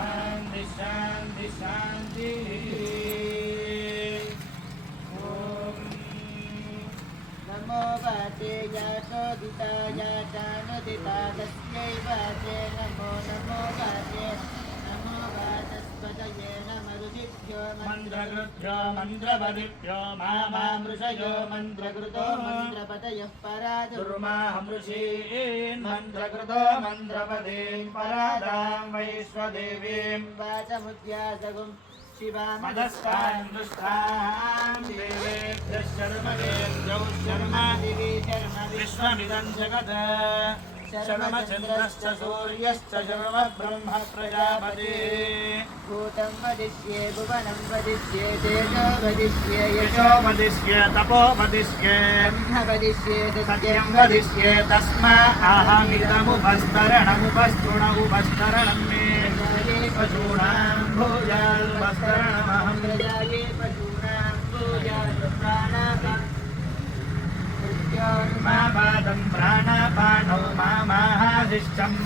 शांति शांति शांति। नमो वाचे याशोदिताय चानुदिता तस्यै वाचे नमो नमो वाचे नमो वाचस्पतये नमरुदिभ्यो मंत्रकृभ्यो मंत्रपदिभ्यो मामृषयो मंत्रकृतो मन्त्रपतयः पराजुर्माहमृषीन् मंत्रकृतो मंत्रपदीन् परादां वैश्वदेवीं वाचमुद्यासगुं मदस्तान् दुष्टान् देवेभ्यः शर्मदेभ्यो शर्म दिवि शर्म विश्वमिदं जगत् शर्म चन्द्रश्च सूर्यश्च शर्म ब्रह्म प्रजापति भूतं वदिष्ये भुवनं वदिष्ये तेजो वदिष्ये यशो वदिष्ये तपो वदिष्ये ब्रह्म वदिष्ये सत्यं वदिष्ये तस्मा अहमिदमुपस्तरणमुपस्तृणमुपस्तरणं मे पशूनां भूयाल्पस्तरणमहं प्रजाये पशूनां भूयाल् मापादं प्राणापानौ मामाहादिष्टम्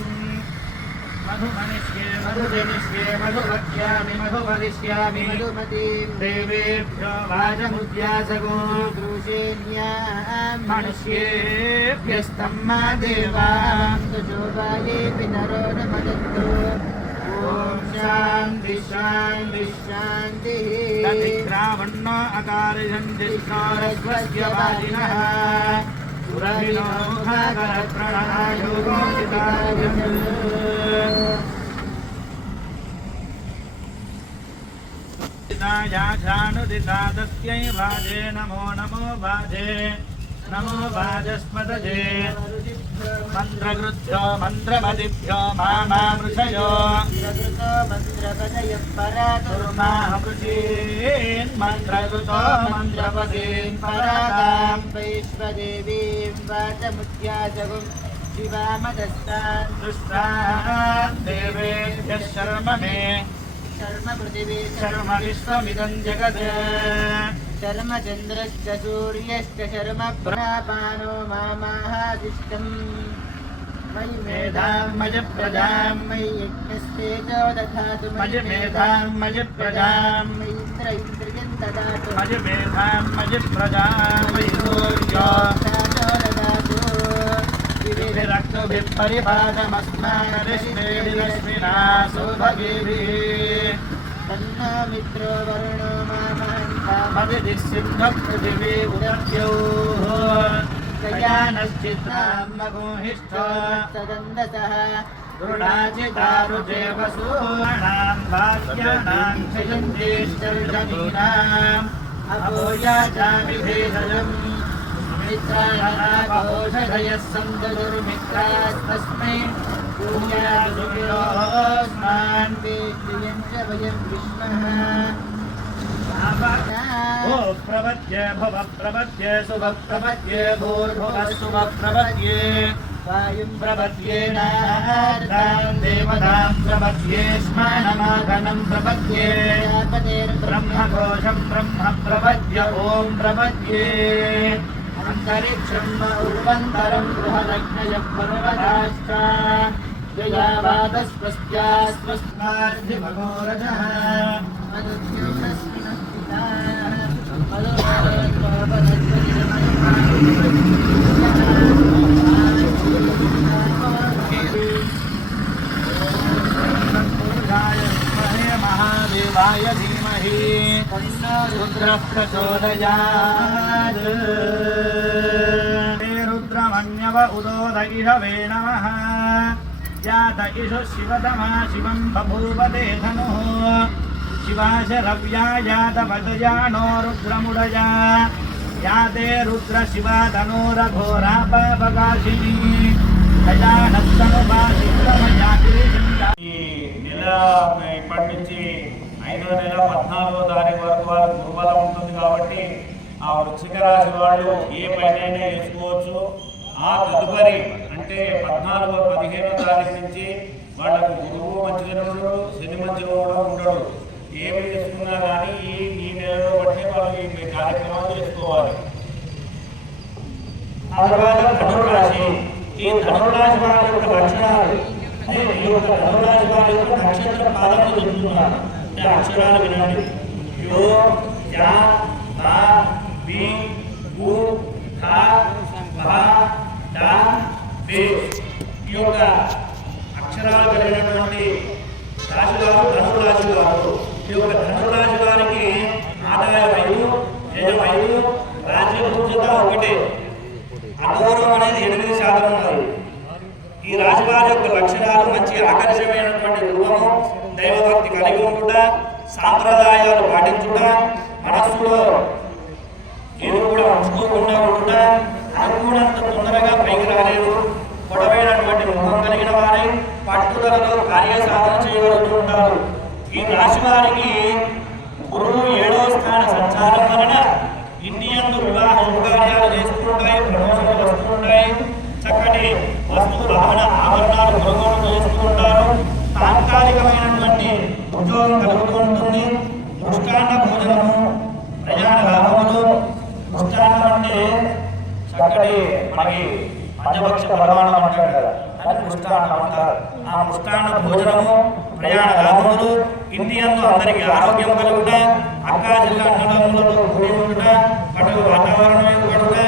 मधुमनिष्ये मधुजनिष्ये मधुवक्ष्यामि मधुवदिष्यामि मधुमतीं देवेभ्यो वाचमुद्यासगो दृशेन्यां मनुष्येभ्यस्तं मा देवा शोभायेऽपि नरो न मदन्तु ॐ शान्ति शान्ति शान्तिः तदिग्रावण्णो अकारयन्तिष्कारस्वस्य वाजिनः सुरभिनो मुखाकरप्रणनायोगो जितायानुदिता तस्यै वाजे नमो नमो वाजे नमो वाजस्पतये मन्त्रकृभ्यो मन्त्रपदिभ्यो मामृषयो मन्त्रपदयः परातुर्माहमृषीन् मन्त्रकृतो मन्त्रपदीन् परादां वैश्वदेवीं वाचमुद्यासगुं शिवामदस्तान् दुष्टान् देवेभ्यः शर्म मे शर्म पृथिवी शर्म विश्वमिदं जगत् शर्म चन्द्रश्च सूर्यश्च शर्म प्रापानो मामाहादिष्टम् मयि मेधां मय प्रजां मयि यज्ञस्तेजो दधातु मय मेधां मय प्रजां मयि इन्द्रियं ददातु मय मेधां मय प्रजां वै सूर्यो ददातु विविधरक्तभिः परिपादमस्मानरश्मिरश्मिना सौभगेभिः तन्नो मित्रो वरुणो मदिदिसिद्धः पृथिवी उदद्योः गजानश्चित्रां मगोहिष्ठो तदन्दसः गरुडाचितारुजे वसूनां भाग्यानां क्षयन्तीश्चर्जनीनाम् अभूयाजामि भेषजम् मित्रायनाघोषधयः सन्तु दुर्मित्रास्तस्मै भूयाजुयोऽस्मान् वेद्यं च वयं विष्मः भो प्रपद्ये भव प्रपद्ये शुभ प्रपद्ये भूर्भुवः शुभ प्रपद्ये वायुं प्रपद्ये नार्दां देवतां प्रपद्ये स्मानमाघनं प्रपद्ये ब्रह्मघोषं ब्रह्म प्रपद्य ॐ प्रपद्ये अन्तरिक्षं उर्वन्तरं बृहदग्नयः पर्वताश्च जयावादस्वस्यास्वस्मार्धिमघोरजः महादेवाय धीमहि रुद्रः प्रचोदयात् रुद्रमन्यव उदोदगिषवे नमः यात इषु शिवतमा शिवं बभूवते धनुः शिवाशरव्या यातपदयानो रुद्रमुडया याते रुद्रशिवा तनोरघोरापकाशिनी ఈ నెల ఇప్పటి నుంచి 5వ నెల 14వ తారీఖు వరకు వాళ్ళ గురుబలం ఉంటుంది కాబట్టి ఆ వృశ్చిక రాశి వాళ్ళు ఏ పైన చేసుకోవచ్చు. ఆ తదుపరి అంటే 14వ 15వ తారీఖు నుంచి వాళ్ళకు గురువు మంచిగా ఉండడు, శని మంచిగా ఉండడు. ఏమి చేసుకున్నా కానీ ఈ నెలలో బట్టి వాళ్ళు ఈ కార్యక్రమాలు చేసుకోవాలి. ఆ తర్వాత ధనురాశి, ఈ ధనురాశి వాళ్ళ యొక్క లక్షణాలు అదే ఈ యొక్క ధనురాశి వారి యొక్క నక్షత్ర పాదములు చెప్తున్నారు. అంటే అక్షరాలు వినండి. యో యా బా బి గు ఠా భా డా బే. ఈ యొక్క అక్షరాలు కలిగినటువంటి రాశి వారు ధనురాశి వారు. ఈ యొక్క ధనురాశి వారికి ఆదాయ వయు, యజవయు, రాజ్యభూజ్యత ఒకటే. అగౌరవం అనేది 8% ఉన్నది. ఈ రాశివారి యొక్క లక్షణాలు మంచి ఆకర్షణమైనటువంటి రూపము, దైవభక్తి కలిగి ఉంటుట, సాంప్రదాయాలు పాటించుట, మనస్సులో ఏది కూడా ఉంచుకోకుండా ఉంటుట, అనుకున్నంత తొందరగా పైకి రాలేదు, పొడవైనటువంటి ముఖం కలిగిన వారై పట్టుదలలో కార్యసాధన చేయగలుగుతుంటారు. ఈ రాశి వారికి గురువు 7వ స్థాన సంచారం వలన ఇండియన్లు వివాహ శుభకార్యాలు చేసుకుంటాయి, ప్రమోషన్లు వస్తుంటాయి, చక్కటి వస్తు వాహన ఆభరణాలు కొనుగోలు చేసుకుంటారు, తాత్కాలికమైనటువంటి ఉద్యోగం కలుగుతూ ఉంటుంది. మృష్టాన్న భోజనము, ప్రయాణ లాభములు. మృష్టాన్నం అంటే చక్కటి మనకి పంచభక్ష పరమాణం అంటారు కదా, అది మృష్టాన్నం అంటారు. ఆ మృష్టాన్న భోజనము, ప్రయాణ లాభములు, ఇండియన్లు అందరికీ ఆరోగ్యం కలుగుట, అక్కా జిల్లా అన్నదమ్ములతో కూడి ఉండుట, పండుగ వాతావరణం ఏర్పడుట,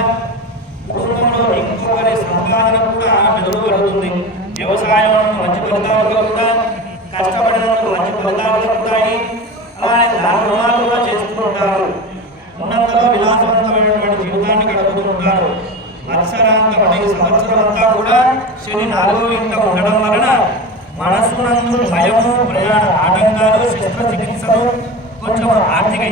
కుటుంబంలో ఇంకొకరి సంపాదన కూడా మెరుగుపడుతుంది. వ్యవసాయంలో మంచి ఫలితాలు కలుగుట, కష్టపడినందుకు మంచి ఫలితాలు కలుగుతాయి. అలానే దాన రుణాలు కూడా చేస్తుంటారు. ఉన్నంతలో విలాసవంతమైనటువంటి జీవితాన్ని గడుపుతుంటారు. అక్షరాంతం అంటే ఈ సంవత్సరం అంతా కూడా శని 4వ ఇంట ఉండడం వలన మనస్సునందు భయము, ప్రయాణ ఆటంకాలు, శస్త్రచికిత్సలు, కొంచెం ఆర్థిక